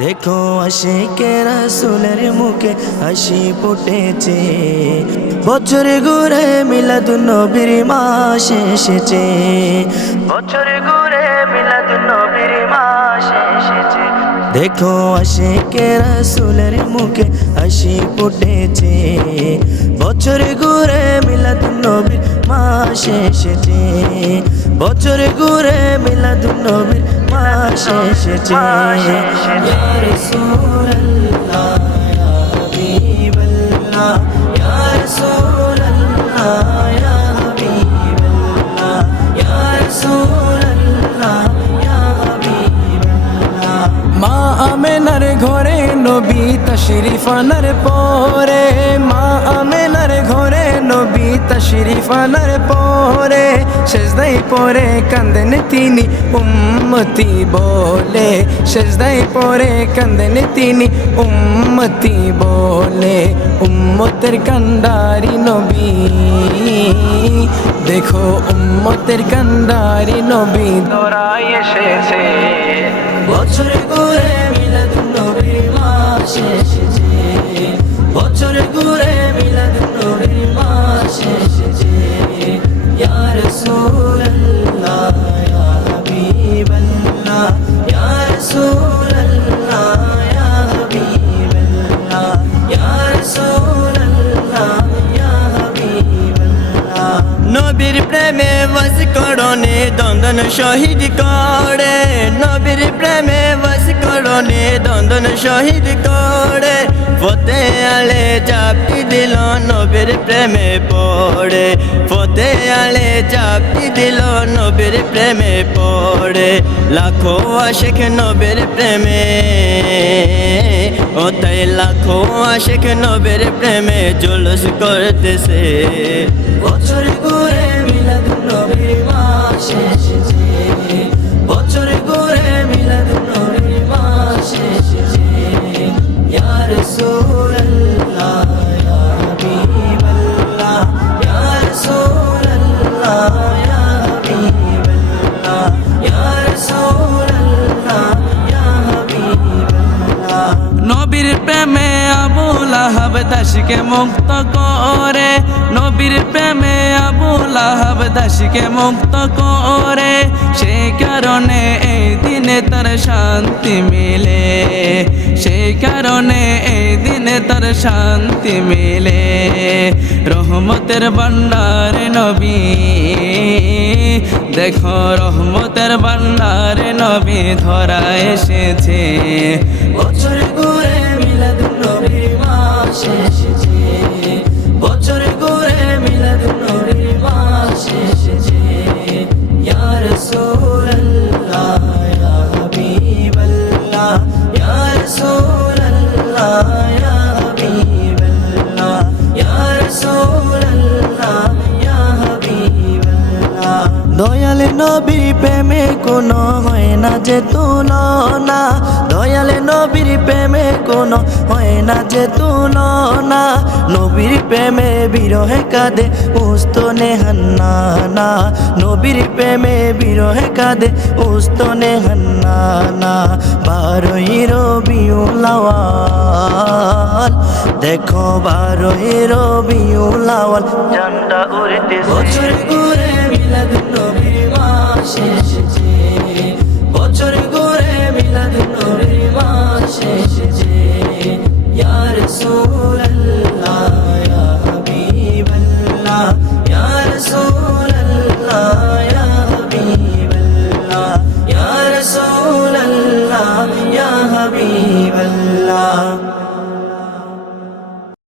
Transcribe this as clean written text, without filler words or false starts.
দেখো আশিকে রাসূলের মুখে হাসি ফুটেছে, বছর ঘুরে মিলাদুন নবীর মাস এসেছে। বছর ঘুরে মিলাদুন নবীর মাস এসেছে। দেখো আশিকে রাসূলের মুখে হাসি ফুটেছে, বছর ঘুরে মিলাদুন নবীর মাস এসেছে। বছর ঘুরে মিলাদুন নবীর মাস এসেছে। ইয়া রাসূলুল্লাহ ইয়া হাবিবাল্লাহ, ইয়া রাসূলুল্লাহ ইয়া হাবিবাল্লাহ, ইয়া রাসূলুল্লাহ ইয়া হাবিবাল্লাহ। মা আমেনার ঘরে নবী তাশরীফ আনার পরে, মা আমেনার ঘরে নবী তাশরীফ আনার পরে, সেজদায় পড়ে কাঁদেন তিনি উম্মতি বলে, সেজদায় পড়ে কাঁদেন তিনি উম্মতি বলে। উম্মতের কান্ডারি নবী, দেখো উম্মতের কান্ডারি নবী দৌড়ায় এসেছে। বছর ঘুরে মিলাদুন নবীর মাস এসেছে, বছর ঘুরে মিলাদুন নবীর মাস এসেছে। ইয়া রাসূলুল্লাহ ইয়া হাবিবাল্লাহ, ইয়া রাসূলুল্লাহ ইয়া হাবিবাল্লাহ, ইয়া রাসূলুল্লাহ ইয়া হাবিবাল্লাহ। নবীর প্রেমে বস করণে দন্দন শহীদ করে, নবীর প্রেমে বস করণে দন্দন শহীদ করে। ফতে আলে চাপটি দিল নবীর প্রেমে পড়ে, ফতে আলে চাপটি দিল নবীর প্রেমে পড়ে। লাখো আশিক নবীর প্রেমে, ও তাই লাখো আশিক নবীর প্রেমে জুলুস করতেছে। বছর ঘুরে মিলাদুন নবীর মাস এসেছে, বছর ঘুরে মিলাদুন নবীর মাস এসেছে। ইয়া রাসূলুল্লাহ ইয়া হাবিবাল্লাহ, ইয়া রাসূলুল্লাহ ইয়া হাবিবাল্লাহ, ইয়া রাসূলুল্লাহ ইয়া হাবিবাল্লাহ। নবীর প্রেমে আবু লাহাব দাসীকে মুক্ত করে, নবীর প্রেমে আবু লাহাব দাসীকে মুক্ত করে। সেই কারণে এই দিনে তার শান্তি মিলে, সেই কারণে এই দিনে তার শান্তি মিলে। রহমতের ভান্ডার নবী, দেখো রহমতের ভান্ডার নবী ধরা এসেছে। বছর ঘুরে মিলাদুন নবীর মাস এসেছে, বছর ঘুরে মিলাদুন নবীর মাস এসেছে। ইয়া রাসূলুল্লাহ ইয়া হাবিবাল্লাহ, ইয়া রাসূলুল্লাহ ইয়া হাবিবাল্লাহ, ইয়া রাসূলুল্লাহ ইয়া হাবিবাল্লাহ। দয়াল নবীর প্রেমে কোনো হয় না যে তুলনা, দয়াল নবীর প্রেমে কোনো হয় না যে তুলনা। নবীর প্রেমে বিরহে কাঁদে উস্তনে হান্নানা, নবীর প্রেমে বিরহে কাঁদে উস্তনে হান্নানা। 12ই রবিউল আউয়াল, দেখো 12ই রবিউল আউয়াল ঝান্ডা উড়তেছে। বছর ঘুরে মিলাদুন নবীর মাস এসেছে, বছর